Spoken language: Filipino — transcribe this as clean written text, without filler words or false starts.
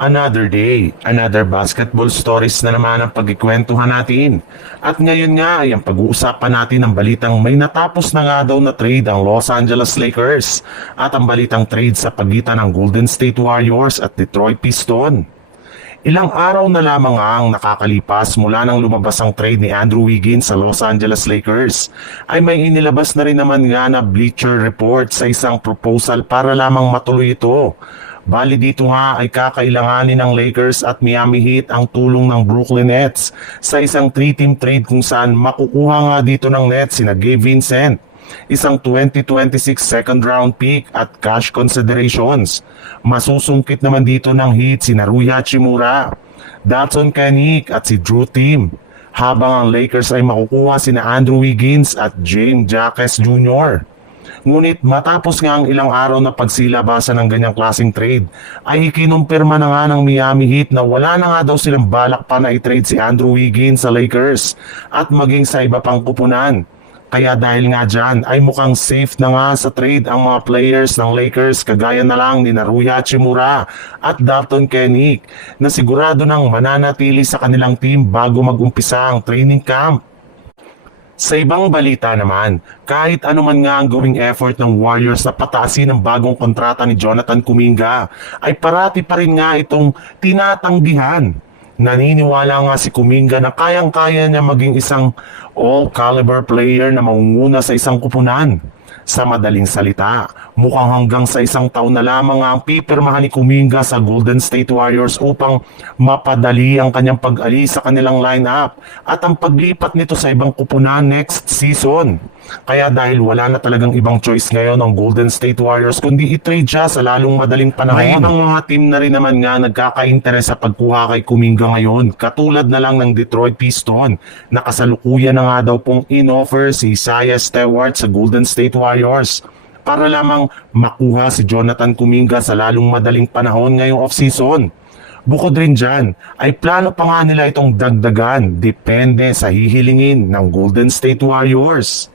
Another day, another basketball stories na naman ang pagkikwentuhan natin. At ngayon nga ay ang pag-uusapan natin ang balitang may natapos na nga daw na trade ang Los Angeles Lakers at ang balitang trade sa pagitan ng Golden State Warriors at Detroit Pistons. Ilang araw na lamang ang nakakalipas mula nang lumabas ang trade ni Andrew Wiggins sa Los Angeles Lakers ay may inilabas na rin naman nga na Bleacher Report sa isang proposal para lamang matuloy ito. Bali dito nga ay kakailanganin ng Lakers at Miami Heat ang tulong ng Brooklyn Nets sa isang 3-team trade kung saan makukuha nga dito ng Nets sina Gabe Vincent, isang 2026 second round pick at cash considerations. Masusungkit naman dito ng Heat sina Rui Hachimura, Dotson Kennick at si Drew Timm, habang ang Lakers ay makukuha sina Andrew Wiggins at James Jaquez Jr. Ngunit matapos nga ang ilang araw na pagsilabasan ng ganyang klaseng trade, ay ikinumpirma na nga ng Miami Heat na wala na nga daw silang balak pa na i-trade si Andrew Wiggins sa Lakers at maging sa iba pang kupunan. Kaya dahil nga dyan ay mukhang safe na nga sa trade ang mga players ng Lakers kagaya na lang ni Rui Hachimura at Dalton Kennick na sigurado nang mananatili sa kanilang team bago mag-umpisa ang training camp. Sa ibang balita naman, kahit anuman nga ang gawing effort ng Warriors na pataasin ang bagong kontrata ni Jonathan Kuminga, ay parati pa rin nga itong tinatanggihan. Naniniwala nga si Kuminga na kayang-kaya niya maging isang all-caliber player na mangunguna sa isang kupunan. Sa madaling salita, mukhang hanggang sa isang taon na lamang ang pipirmahan ni Kuminga sa Golden State Warriors upang mapadali ang kanyang pag-alis sa kanilang lineup at ang paglipat nito sa ibang kupunan next season. Kaya dahil wala na talagang ibang choice ngayon ng Golden State Warriors kundi i-trade siya sa lalong madaling panahon. May ibang mga team na rin naman nga nagkaka-interes sa pagkuha kay Kuminga ngayon, katulad na lang ng Detroit Pistons na kasalukuyan na nga daw pong in-offer si Isaiah Stewart sa Golden State Warriors para lamang makuha si Jonathan Kuminga sa lalong madaling panahon ngayong off-season. Bukod rin dyan, ay plano pa nga nila itong dagdagan depende sa hihilingin ng Golden State Warriors.